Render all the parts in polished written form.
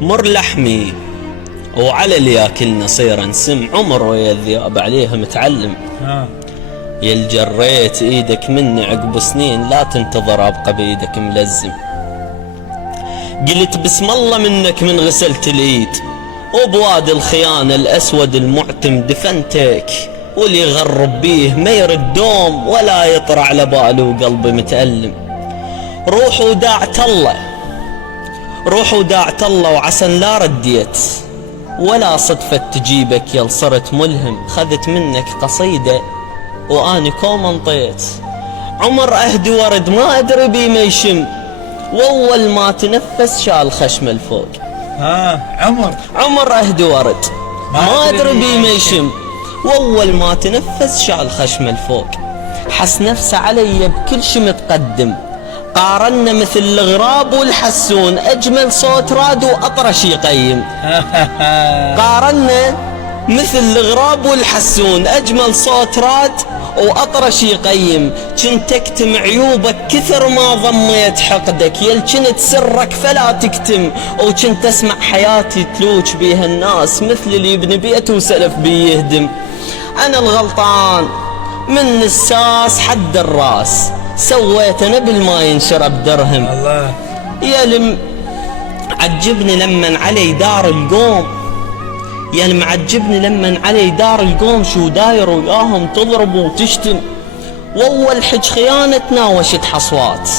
مر لحمي وعلى اللي ياكلنا صير نسم. عمر ويا الذئاب عليها متعلم. يا الجريت ايدك مني عقب سنين لا تنتظر ابقى بايدك ملزم. قلت بسم الله منك من غسلت الايد وبوادي الخيانة الاسود المعتم دفنتك. واللي يغرب بيه ما يرد دوم ولا يطرع على باله وقلبي متألم. روح وداعت الله وعسن لا رديت ولا صدفة تجيبك يل صرت ملهم. خذت منك قصيدة واني كوم انطيت. عمر اهدي ورد ما ادري بي ما يشم واول ما تنفس شال خشم الفوق. عمر اهدي ورد ما ادري بي ما يشم واول ما تنفس شال خشم الفوق. حس نفسه علي بكل شي متقدم. قارنا مثل الغراب والحسون اجمل صوت راد واطرش يقيم. قارنا مثل الغراب والحسون اجمل صوت راد واطرش يقيم. كنت اكتم عيوبك كثر ما ضميت حقدك يل كنت سرك فلا تكتم. وكنت اسمع حياتي تلوج بيها الناس مثل اللي يبني بيت وسلف بيه يهدم. انا الغلطان من الساس حد الراس سويت انا بالما ينشرب درهم. الله يا لم عجبني لمن علي دار القوم. يا المعجبني لمن علي دار القوم شو داير وياهم تضرب وتشتم. واول حج خيانتنا وشت حصوات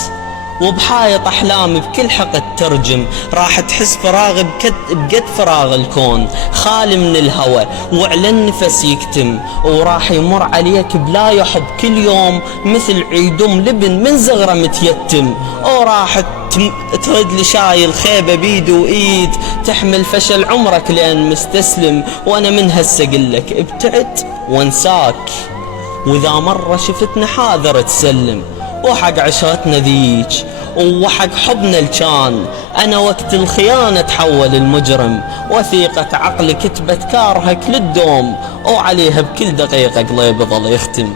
وبحايط احلامي بكل حقد ترجم. راح تحس فراغ بقد فراغ الكون خالي من الهوى وعلى النفس يكتم. وراح يمر عليك بلا يحب كل يوم مثل عيدم لبن من زغرة متيتم. وراح ترد لي شايل خيبة بيد وايد تحمل فشل عمرك لان مستسلم. وانا من هسه قلك ابتعد وانساك واذا مرة شفتنا حاذر تسلم. وحق عشرتنا ذيك وحق حبنا الكان انا وقت الخيانة تحول المجرم. وثيقة عقلي كتبت كارهك للدوم وعليها بكل دقيقة قلبي ظل يختم.